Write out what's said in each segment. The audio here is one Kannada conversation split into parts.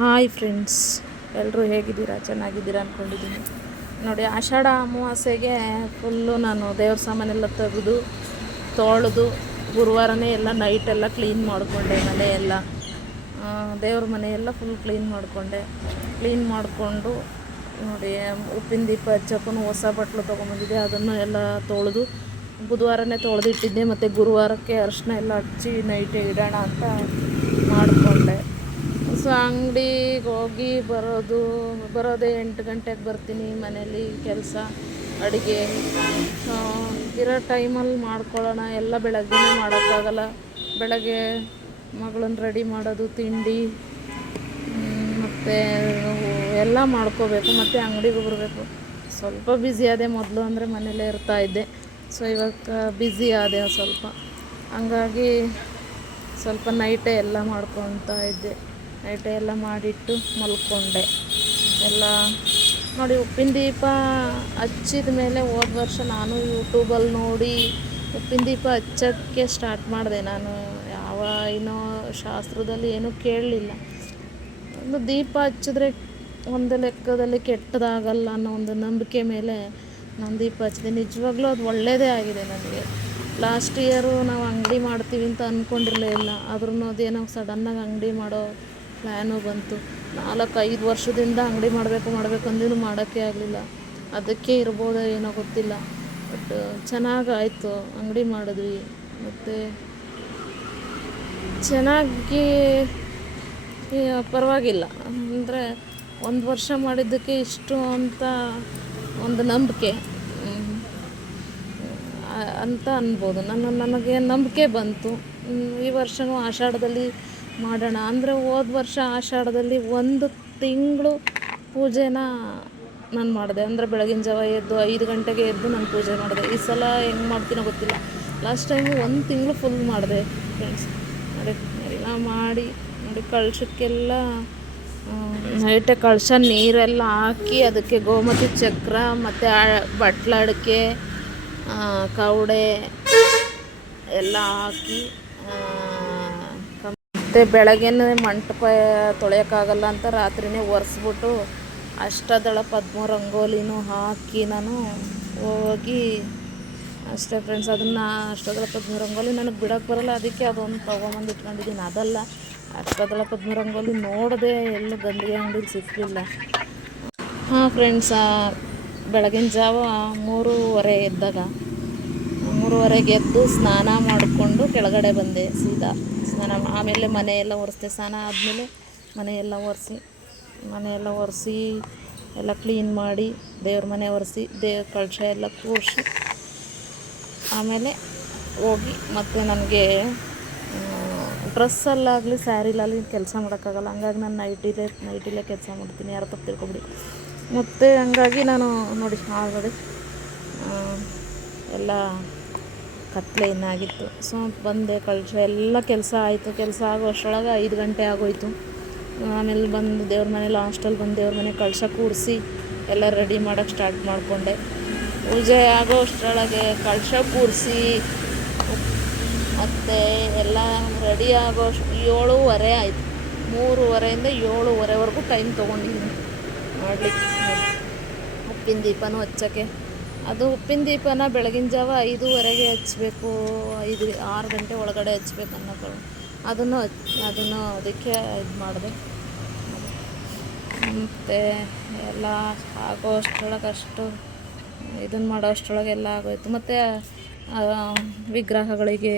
ಹಾಯ್ ಫ್ರೆಂಡ್ಸ್ ಎಲ್ಲರೂ ಹೇಗಿದ್ದೀರಾ? ಚೆನ್ನಾಗಿದ್ದೀರಾ ಅಂದ್ಕೊಂಡಿದ್ದೀನಿ ನೋಡಿ, ಆಷಾಢ ಅಮಾವಾಸ್ಯೆಗೆ ಫುಲ್ಲು ನಾನು ದೇವ್ರ ಸಾಮಾನೆಲ್ಲ ತೆಗೆದು, ತೊಳೆದು, ಗುರುವಾರನೇ ಎಲ್ಲ ನೈಟೆಲ್ಲ ಕ್ಲೀನ್ ಮಾಡಿಕೊಂಡೆ ಮನೆಯೆಲ್ಲ ದೇವ್ರ ಮನೆಯೆಲ್ಲ ಫುಲ್ ಕ್ಲೀನ್ ಮಾಡಿಕೊಂಡೆ. ಕ್ಲೀನ್ ಮಾಡಿಕೊಂಡು, ನೋಡಿ, ಉಪ್ಪಿನ ದೀಪ ಹಚ್ಚಕ್ಕೂ ಹೊಸ ಬಟ್ಲು ತೊಗೊಂಬಂದಿದ್ದೆ ಅದನ್ನು ಎಲ್ಲ ತೊಳೆದು, ಬುಧವಾರನೇ ತೊಳೆದಿಟ್ಟಿದ್ದೆ. ಮತ್ತು ಗುರುವಾರಕ್ಕೆ ಅರಿಶಿನ ಎಲ್ಲ ಹಚ್ಚಿ ನೈಟೇ ಇಡೋಣ ಅಂತ ಮಾಡಿಕೊಂಡೆ. ಸೊ ಅಂಗಡಿಗೆ ಹೋಗಿ ಬರೋದು, ಬರೋದೇ ಎಂಟು ಗಂಟೆಗೆ ಬರ್ತೀನಿ ಮನೇಲಿ ಕೆಲಸ, ಅಡುಗೆ. ಇರೋ ಟೈಮಲ್ಲಿ ಮಾಡ್ಕೊಳ್ಳೋಣ, ಎಲ್ಲ ಬೆಳಗ್ಗೆನೇ ಮಾಡೋಕ್ಕಾಗಲ್ಲ. ಬೆಳಗ್ಗೆ ಮಗಳನ್ನ ರೆಡಿ ಮಾಡೋದು, ತಿಂಡಿ ಮತ್ತು ಎಲ್ಲ ಮಾಡ್ಕೋಬೇಕು, ಮತ್ತು ಅಂಗಡಿಗೆ ಬರಬೇಕು. ಸ್ವಲ್ಪ ಬ್ಯುಸಿ ಆದೆ ಮೊದಲು ಅಂದರೆ ಮನೇಲೇ ಇರ್ತಾ ಇದ್ದೆ. ಸೊ ಇವಾಗ ಬ್ಯುಸಿ ಆದೆ ಸ್ವಲ್ಪ. ಹಂಗಾಗಿ ಸ್ವಲ್ಪ ನೈಟೇ ಎಲ್ಲ ಮಾಡ್ಕೊತಾ ಇದ್ದೆ. ನೈಟೇ ಎಲ್ಲ ಮಾಡಿಟ್ಟು ಮಲ್ಕೊಂಡೆ. ಎಲ್ಲ ನೋಡಿ ಉಪ್ಪಿನ ದೀಪ ಹಚ್ಚಿದ ಮೇಲೆ ಹೋದ ವರ್ಷ ನಾನು ಯೂಟ್ಯೂಬಲ್ಲಿ ನೋಡಿ ಉಪ್ಪಿನ ದೀಪ ಹಚ್ಚೋಕ್ಕೆ ಸ್ಟಾರ್ಟ್ ಮಾಡಿದೆ. ನಾನು ಯಾವ ಏನೋ ಶಾಸ್ತ್ರದಲ್ಲಿ ಏನೂ ಕೇಳಲಿಲ್ಲ. ಒಂದು ದೀಪ ಹಚ್ಚಿದ್ರೆ ಒಂದು ಲೆಕ್ಕದಲ್ಲಿ ಕೆಟ್ಟದಾಗಲ್ಲ ಅನ್ನೋ ಒಂದು ನಂಬಿಕೆ ಮೇಲೆ ನಾನು ದೀಪ ಹಚ್ಚಿದೆ. ನಿಜವಾಗ್ಲೂ ಅದು ಒಳ್ಳೆಯದೇ ಆಗಿದೆ ನನಗೆ. ಲಾಸ್ಟ್ ಇಯರು ನಾವು ಅಂಗಡಿ ಮಾಡ್ತೀವಿ ಅಂತ ಅಂದ್ಕೊಂಡಿರಲೇ ಇಲ್ಲ. ಆದ್ರೂ ಅದೇನೋ ಸಡನ್ನಾಗಿ ಅಂಗಡಿ ಮಾಡೋ ಪ್ಲ್ಯಾನು ಬಂತು. ನಾಲ್ಕು ಐದು ವರ್ಷದಿಂದ ಅಂಗಡಿ ಮಾಡಬೇಕು ಮಾಡಬೇಕು ಅಂದಿದ್ದು ಮಾಡೋಕ್ಕೆ ಆಗಲಿಲ್ಲ. ಅದಕ್ಕೆ ಇರ್ಬೋದೋ ಏನೋ ಗೊತ್ತಿಲ್ಲ. ಬಟ್ ಚೆನ್ನಾಗಾಯಿತು ಅಂಗಡಿ ಮಾಡಿದ್ವಿ. ಮತ್ತು ಚೆನ್ನಾಗಿ ಪರವಾಗಿಲ್ಲ. ಅಂದರೆ ಒಂದು ವರ್ಷ ಮಾಡಿದ್ದಕ್ಕೆ ಇಷ್ಟು ಅಂತ ಒಂದು ನಂಬಿಕೆ. ಅಂತ ಅನ್ಬೋದು. ನನ್ನ, ನನಗೆ ನಂಬಿಕೆ ಬಂತು. ಈ ವರ್ಷವೂ ಆಷಾಢದಲ್ಲಿ ಮಾಡೋಣ. ಅಂದರೆ ಹೋದ ವರ್ಷ ಆಷಾಢದಲ್ಲಿ ಒಂದು ತಿಂಗಳು ಪೂಜೆನ ನಾನು ಮಾಡಿದೆ. ಅಂದರೆ ಬೆಳಗಿನ ಜಾವ ಎದ್ದು ಐದು ಗಂಟೆಗೆ ಎದ್ದು ನಾನು ಪೂಜೆ ಮಾಡಿದೆ. ಈ ಸಲ ಹೆಂಗೆ ಮಾಡ್ತೀನೋ ಗೊತ್ತಿಲ್ಲ. ಲಾಸ್ಟ್ ಟೈಮು ಒಂದು ತಿಂಗಳು ಫುಲ್ ಮಾಡಿದೆ ಫ್ರೆಂಡ್ಸ್ ನೋಡಿ ಎಲ್ಲ ಮಾಡಿ, ನೋಡಿ ಕಳಶಕ್ಕೆಲ್ಲ ನೈಟೆ ಕಳಶ ನೀರೆಲ್ಲ ಹಾಕಿ ಅದಕ್ಕೆ ಗೋಮತಿ ಚಕ್ರ, ಮತ್ತು ಬಟ್ಲಡಿಕೆ ಕವಡೆ ಎಲ್ಲ ಹಾಕಿ ಮತ್ತೆ ಬೆಳಗ್ಗೆನೇ ಮಂಟಪ ತೊಳೆಯೋಕ್ಕಾಗಲ್ಲ ಅಂತ ರಾತ್ರಿನೇ ಒರೆಸ್ಬಿಟ್ಟು ಅಷ್ಟದಳ ಪದ್ಮ ರಂಗೋಲಿನೂ ಹಾಕಿ ನಾನು ಹೋಗಿ ಅಷ್ಟೇ ಫ್ರೆಂಡ್ಸ್ ಅದನ್ನು ಅಷ್ಟದಳ ಪದ್ಮ ರಂಗೋಲಿ ನನಗೆ ಬಿಡೋಕ್ಕೆ ಬರಲ್ಲ, ಅದಕ್ಕೆ ಅದೊಂದು ತೊಗೊಂಬಂದು ಇಟ್ಕೊಂಡಿದ್ದೀನಿ. ಅದಲ್ಲ, ಅಷ್ಟದಳ ಪದ್ಮ ರಂಗೋಲಿ ನೋಡದೆ ಎಲ್ಲೂ ಗಂದಿಗೆ ಅಂಗಡಿಲಿ ಸಿಕ್ಕಲಿಲ್ಲ ಹಾಂ ಫ್ರೆಂಡ್ಸ್ ಬೆಳಗಿನ ಜಾವ ಮೂರುವರೆ ಎದ್ದಾಗ ಮೂರುವರೆಗೆ ಎದ್ದು ಸ್ನಾನ ಮಾಡಿಕೊಂಡು ಕೆಳಗಡೆ ಬಂದೆ ಸೀದಾ. ಸ್ನಾನ ಆಮೇಲೆ ಮನೆಯೆಲ್ಲ ಒರೆಸ್ದೆ. ಸ್ನಾನ ಆದಮೇಲೆ ಮನೆಯೆಲ್ಲ ಒರೆಸಿ ಮನೆಯೆಲ್ಲ ಒರೆಸಿ, ಎಲ್ಲ ಕ್ಲೀನ್ ಮಾಡಿ, ದೇವ್ರ ಮನೆ ಒರೆಸಿ, ದೇವ್ರ ಕಳಶ ಎಲ್ಲ ಕೂರಿಸಿ, ಆಮೇಲೆ ಹೋಗಿ ಮತ್ತು ನನಗೆ ಡ್ರೆಸ್ಸಲ್ಲಾಗಲಿ ಸ್ಯಾರಿಲಾಗಲಿ ಕೆಲಸ ಮಾಡೋಕ್ಕಾಗಲ್ಲ. ಹಂಗಾಗಿ ನಾನು ನೈಟಿಲೇ ನೈಟಿಲೇ ಕೆಲಸ ಮಾಡ್ತೀನಿ. ಯಾರು ತಪ್ಪು ತಿಳ್ಕೊಬಿಡಿ. ಮತ್ತು ಹಂಗಾಗಿ ನಾನು ನೋಡಿ, ಆಲ್ರೆಡಿ ಎಲ್ಲ ಕತ್ಲೆ ಇನ್ನಾಗಿತ್ತು. ಸೊ, ಬಂದೆ ಕಳಿಸ ಎಲ್ಲ ಕೆಲಸ ಆಯಿತು. ಕೆಲಸ ಆಗೋ ಅಷ್ಟರೊಳಗೆ ಐದು ಗಂಟೆ ಆಗೋಯ್ತು. ಆಮೇಲೆ ಬಂದು ದೇವ್ರ ಮನೆ ಲಾಸ್ಟಲ್ಲಿ ಬಂದು ದೇವ್ರ ಮನೆ ಕಳಶ ಕೂರಿಸಿ ಎಲ್ಲ ರೆಡಿ ಮಾಡೋಕ್ಕೆ ಸ್ಟಾರ್ಟ್ ಮಾಡಿಕೊಂಡೆ. ಪೂಜೆ ಆಗೋ ಅಷ್ಟರೊಳಗೆ ಕಳಶ ಕೂರಿಸಿ ಮತ್ತು ಎಲ್ಲ ರೆಡಿ ಆಗೋ ಅಷ್ಟು, ಏಳುವರೆ ಆಯಿತು. ಮೂರುವರೆಯಿಂದ ಏಳುವರೆವರೆಗೂ ಟೈಮ್ ತೊಗೊಂಡಿದ್ದೀನಿ. ಮಾಡಲಿಕ್ಕೆ. ಉಪ್ಪಿನ ದೀಪನೂ ಹಚ್ಚೋಕ್ಕೆ. ಅದು ಉಪ್ಪಿನ ದೀಪನ ಬೆಳಗಿನ ಜಾವ ಐದೂವರೆಗೆ ಹಚ್ಚಬೇಕು ಐದು, ಆರು ಗಂಟೆ ಒಳಗಡೆ ಹಚ್ಬೇಕು ಅನ್ನೋ ಅದನ್ನು ಅದನ್ನು ಅದಕ್ಕೆ ಇದು ಮಾಡಿದೆ. ಮತ್ತು ಎಲ್ಲ ಆಗೋ ಅಷ್ಟರೊಳಗೆ ಅಷ್ಟು ಇದನ್ನು ಮಾಡೋ ಅಷ್ಟರೊಳಗೆ ಎಲ್ಲ ಆಗೋಯ್ತು. ಮತ್ತು ವಿಗ್ರಹಗಳಿಗೆ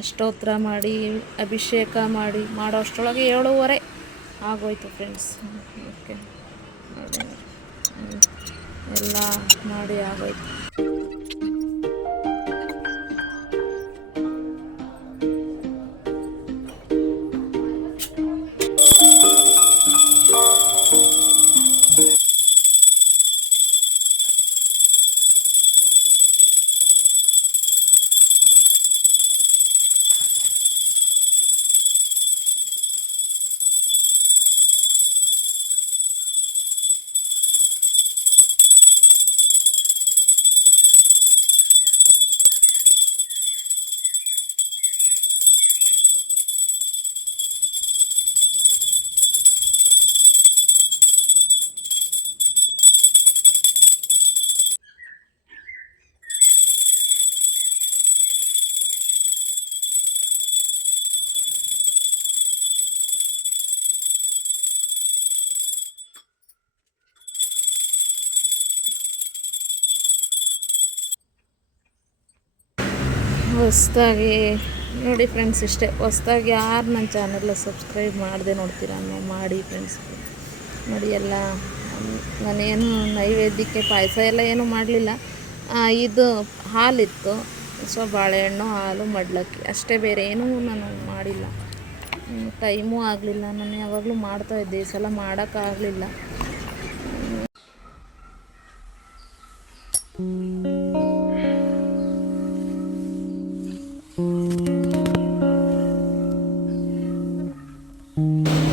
ಅಷ್ಟೋತ್ರ ಮಾಡಿ, ಅಭಿಷೇಕ ಮಾಡಿ, ಮಾಡೋ ಅಷ್ಟರೊಳಗೆ ಏಳುವರೆ ಆಗೋಯ್ತು ಫ್ರೆಂಡ್ಸ್ ಓಕೆ. ಎಲ್ಲ ಮಾಡಿ ಆಗೋಯ್ತು. ಹೊಸದಾಗಿ ನೋಡಿ ಫ್ರೆಂಡ್ಸ್ ಇಷ್ಟೇ. ಹೊಸ್ದಾಗಿ ಯಾರು ನನ್ನ ಚಾನೆಲ್ ಸಬ್ಸ್ಕ್ರೈಬ್ ಮಾಡದೆ ನೋಡ್ತೀರಾ ಮಾಡಿ ಫ್ರೆಂಡ್ಸ್ ನೋಡಿ ಎಲ್ಲ ನಾನೇನು ನೈವೇದ್ಯಕ್ಕೆ ಪಾಯಸ ಎಲ್ಲ ಏನೂ ಮಾಡಲಿಲ್ಲ. ಇದು ಹಾಲಿತ್ತು. ಸೊ, ಬಾಳೆಹಣ್ಣು, ಹಾಲು, ಮಡ್ಲಕ್ಕಿ. ಅಷ್ಟೇ ಬೇರೆ ಏನೂ ನಾನು ಮಾಡಿಲ್ಲ. ಟೈಮೂ ಆಗಲಿಲ್ಲ. ನಾನು ಯಾವಾಗಲೂ ಮಾಡ್ತಾ ಇದ್ದೆ. ಈ ಸಲ ಮಾಡೋಕ್ಕಾಗಲಿಲ್ಲ